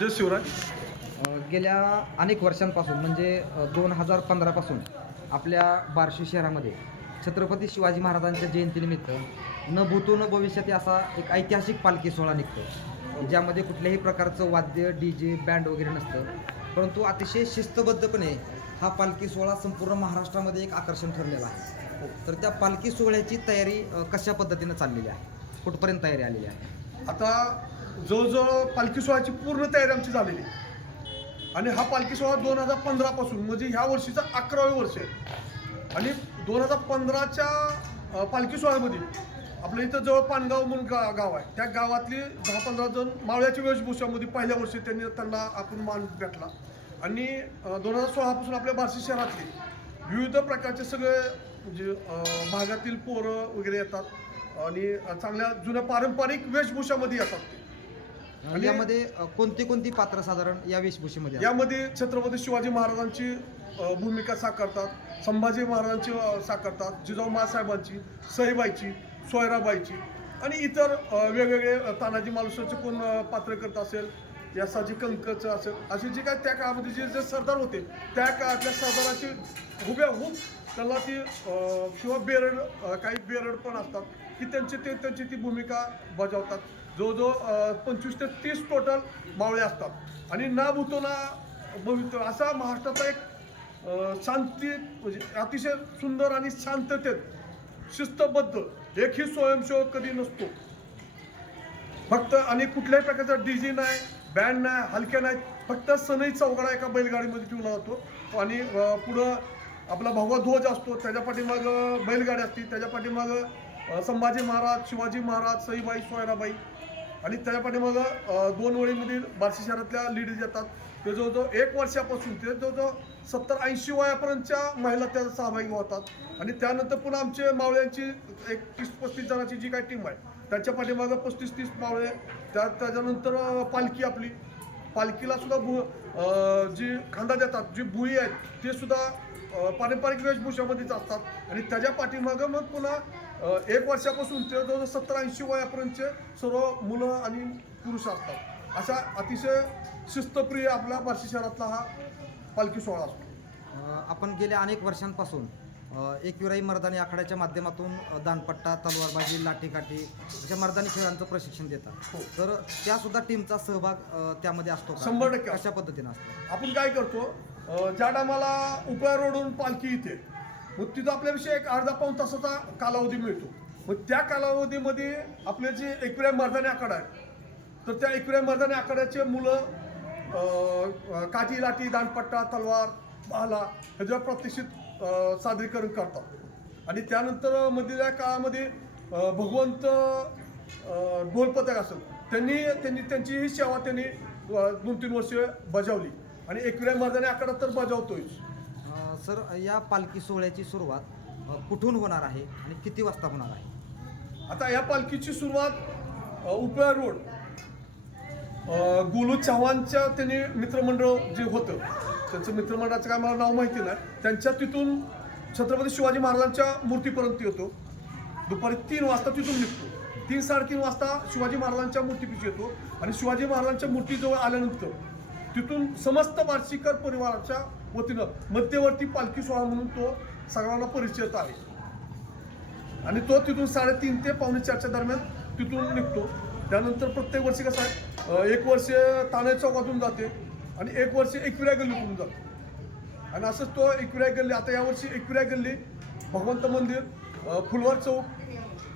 जय शिवराय. गेल्या अनेक वर्षांपासून म्हणजे 2015पासून आपल्या बार्शी शहरामध्ये छत्रपती शिवाजी महाराजांच्या जयंतीनिमित्त न भूतो न भविष्यती असा एक ऐतिहासिक पालखी सोहळा निघतो, ज्यामध्ये कुठल्याही प्रकारचं वाद्य DJ बँड वगैरे नसतं, परंतु अतिशय शिस्तबद्धपणे हा पालखी सोहळा संपूर्ण महाराष्ट्रामध्ये एक आकर्षण ठरलेला आहे. तर त्या पालखी सोहळ्याची तयारी कशा पद्धतीनं चाललेली आहे, कुठपर्यंत तयारी आलेली आहे? आता जवळजवळ पालखी सोहळ्याची पूर्ण तयारी आमची झालेली आहे. आणि हा पालखी सोहळा 2015 पासून म्हणजे ह्या वर्षीचं 11वे वर्ष आहे. आणि 2015च्या पालखी सोहळ्यामध्ये आपल्या इथं जवळ पानगाव म्हणून गाव आहे. त्या गावातली 10-15 जण मावळ्याच्या वेशभूषामध्ये पहिल्या वर्षी त्यांना आपण मान भेटला. आणि 2016 पासून आपल्या बार्शी शहरातली विविध प्रकारचे सगळे म्हणजे भागातील पोरं वगैरे येतात आणि चांगल्या जुन्या पारंपरिक वेशभूषामध्ये येतात ते. आणि यामध्ये कोणती पात्र साधारण या वेशभूषेमध्ये यामध्ये छत्रपती शिवाजी महाराजांची भूमिका साकारतात, संभाजी महाराजांची साकारतात, जिजाऊ माँसाहेबांची, सईबाईची, सोयराबाईची आणि इतर वेगवेगळे तानाजी मालुसरेचे कोण पात्र करत असेल, यासाजी कंकचं असेल, असे जे काय त्या काळामध्ये जे सरदार होते त्या काळातल्या सरदाराची हुबेहूब त्याला ती किंवा बेरड काही बेरड पण असतात की त्यांची ती भूमिका बजावतात. जवळजवळ 25 ते 30 टोटल मावळे असतात. आणि ना भूतो ना भविष्य असा महाराष्ट्राचा एक शांती म्हणजे अतिशय सुंदर आणि शांततेत शिस्तबद्ध एकही स्वयंसेवक कधी नसतो. फक्त आणि कुठल्याही प्रकारचा DJ नाही, बँड नाही, हलक्या नाहीत, फक्त सनई चौघडा एका बैलगाडीमध्ये ठेवला जातो. आणि पुढं आपला भगवा ध्वज असतो, त्याच्या पाठीमागं बैलगाडी असते, त्याच्या पाठीमागं संभाजी महाराज, शिवाजी महाराज, सईबाई, सोयराबाई आणि त्याच्या पाठीमागं 2 वळीमध्ये बार्शी शहरातल्या लेडीज येतात. ते जवळजवळ 1 वर्षापासून ते जवळजवळ 70-80 वयापर्यंतच्या महिला त्या सहभागी होतात. आणि त्यानंतर पुन्हा आमचे मावळ्यांची एक 30-35 जणांची जी काही टीम आहे त्यांच्या पाठीमागं 35-30 मावळे. त्याच्यानंतर पालखी आपली पालखीला सुद्धा जी खांदा देतात, जी भुई आहेत ते सुद्धा पारंपरिक वेशभूषामध्येच असतात. आणि त्याच्या पाठीमागं मग पुन्हा 1 वर्षापासून ते जवळजवळ 70-80 वयापर्यंतचे सर्व मुलं आणि पुरुष असतात. अशा अतिशय शिस्तप्रिय आपल्या बार्शी शहरातला हा पालखी सोहळा असतो. आपण गेल्या अनेक वर्षांपासून एकविराई मर्दानी आखाड्याच्या माध्यमातून दानपट्टा, तलवारबाजी, लाठीकाठी अशा मर्दानी खेळांचं प्रशिक्षण देतात. हो. तर त्यासुद्धा टीमचा सहभाग त्यामध्ये असतो का? 100% कशा पद्धतीने असतो? आपण काय करतो, ज्या टायमाला उपळा रोडून पालखी येते मग तिथं आपल्याविषयी एक अर्धा-पाऊण तासाचा कालावधी मिळतो. मग त्या कालावधीमध्ये आपले जे एकविराई मर्दानी आखाडा आहे तर त्या एकविराई मर्दानी आखाड्याचे मुलं काठी, लाठी, दानपट्टा, तलवार, भाला ह्याच्यावर प्रात्यक्षिक सादरीकरण करतात. आणि त्यानंतर मधल्या काळामध्ये भगवंत ढोलपथक असेल त्यांची ही सेवा त्यांनी 2-3 वर्ष बजावली. आणि एकविराई मर्दानी आखाडा तर बजावतोय. सर, या पालखी सोहळ्याची सुरुवात कुठून होणार आहे आणि किती वाजता होणार आहे? आता या पालखीची सुरुवात उपळा रोड गोलू चव्हाणच्या त्यांनी मित्रमंडळ जे होतं त्यांचं मित्रमंडळाचं काय मला नाव माहिती नाही, त्यांच्या तिथून छत्रपती शिवाजी महाराजांच्या मूर्तीपर्यंत येतो. दुपारी 3 वाजता तिथून निघतो. 3-3:30 वाजता शिवाजी महाराजांच्या मूर्तीपाशी येतो. आणि शिवाजी महाराजांच्या मूर्तीजवळ आल्यानंतर तिथून समस्त बार्शीकर परिवाराच्या वतीनं मध्यवर्ती पालखी सोहळा म्हणून तो सगळ्यांना परिचित आहे. आणि तो तिथून 3:30 ते 4:45च्या दरम्यान तिथून निघतो. त्यानंतर प्रत्येक वर्षी कसं आहे, 1 वर्ष ताने चौकातून जाते आणि 1 वर्ष एकविराई गल्लीतून जातो. आणि असंच तो एकविराई गल्ली, आता यावर्षी एकविराई गल्ली, भगवंत मंदिर, फुलवार चौक,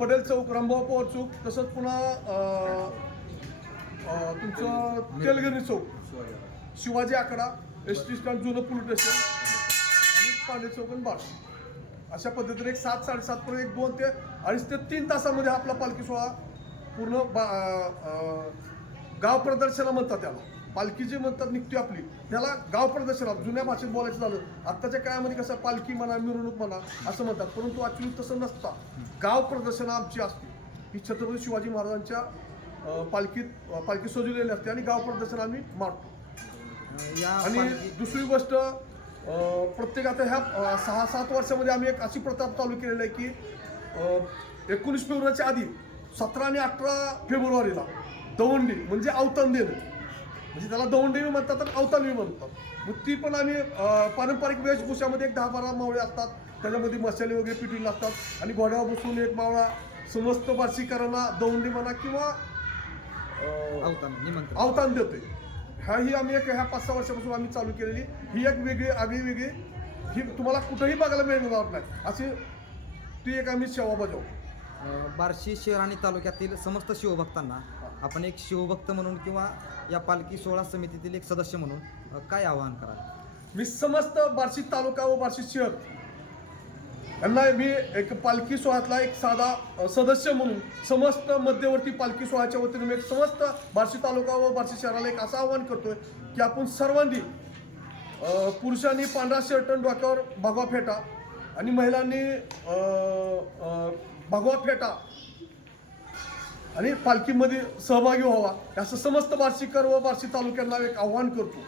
पटेल चौक, रामभाऊ पवार चौक, तसंच पुन्हा तुमचं तेलगिरी चौक, शिवाजी आकडा, SD स्टँड, जुनं पोलीस स्टेशन आणि पांडे चौक आणि बार्शी अशा पद्धतीने एक 7-7:30 पर्यंत 2 ते 2.5 ते 3 तासामध्ये आपला पालखी सोहळा पूर्ण गाव प्रदर्शना म्हणतात त्याला. पालखी जी म्हणतात निघते आपली त्याला गाव प्रदर्शना, जुन्या भाषेत बोलायचं झालं. आत्ताच्या काळामध्ये कसं पालखी म्हणा, मिरवणूक म्हणा असं म्हणतात, परंतु ॲक्च्युली तसं नसता. गाव प्रदर्शना आमची असते ही छत्रपती शिवाजी महाराजांच्या पालखी सजवलेली असते आणि गाव प्रदर्शन आम्ही मारतो. आणि दुसरी गोष्ट, प्रत्येक आता ह्या 6-7 वर्षामध्ये आम्ही एक अशी प्रथा चालू केलेली आहे की 19 फेब्रुवारीच्या आधी 17 आणि 18 फेब्रुवारीला दवंडी म्हणजे अवतरण देणं म्हणजे त्याला दौंडी म्हणतात आणि अवतालवी म्हणतात. मग ती पण आम्ही पारंपरिक वेशभूषामध्ये एक 10-12 मावळे असतात, त्याच्यामध्ये मसाले वगैरे पिटून लागतात आणि घोड्यावर बसून एक मावळा समस्त बार्शीकरांना दौंडी म्हणा किंवा अवतान देतोय. ही आम्ही ह्या 5-6 वर्षापासून आम्ही चालू केलेली ही एक वेगळी आगळी वेगळी ही तुम्हाला कुठेही बघायला मिळणार नाही अशी ती एक आम्ही सेवा बजावतो. बार्शी शहर आणि तालुक्यातील समस्त शिवभक्तांना आपण एक शिवभक्त म्हणून किंवा या पालखी सोहळा समितीतील एक सदस्य म्हणून काय आवाहन कराल? मी समस्त बार्शी तालुका व बार्शी शहर यांना मी एक पालखी सोहळ्यातला एक साधा सदस्य म्हणून समस्त मध्यवर्ती पालखी सोहळ्याच्या वतीने मी एक समस्त बार्शी तालुका व बार्शी शहराला एक असं आवाहन करतोय की आपण सर्वांनी पुरुषांनी पांढरा शर्ट आणि डोक्यावर भगवा फेटा आणि महिलांनी भगवा फेटा आणि पालखीमध्ये सहभागी व्हावा असं समस्त बार्शीकर व बार्शी तालुक्यांना एक आव्हान करतो.